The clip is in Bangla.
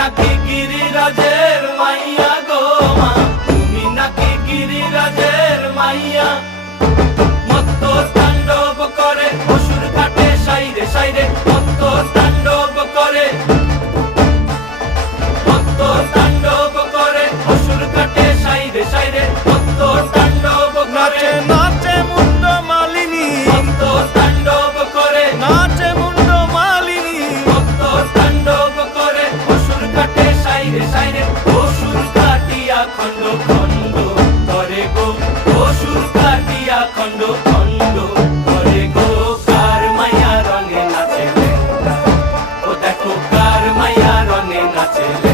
নাকি গিরিরাজের মাইয়া গো মা, তুমি নাকি গিরিরাজের মাইয়া। মত্ত তাণ্ডব করে অসুর কাটে সাইরে সাইরে, মত্ত তাণ্ডব করে, মত্ত তাণ্ডব করে অসুর কাটে সাইরে সাইরে, মত্ত তাণ্ডব করে। নাচে মুন্ড মালিনী, মত্ত তাণ্ডব করে, নাচে মুন্ড মালিনী, মত্ত তাণ্ডব করে অসুর কাটে সাইরে সাইরে, অসুর কাটিয়া খণ্ড খণ্ড করে গো, অসুর কাটিয়া খণ্ড খণ্ড করে গো। কার মায়া রঙে নাচে লেঙ্গা, ও দেখো কার মায়া রঙে নাচে লেঙ্গা।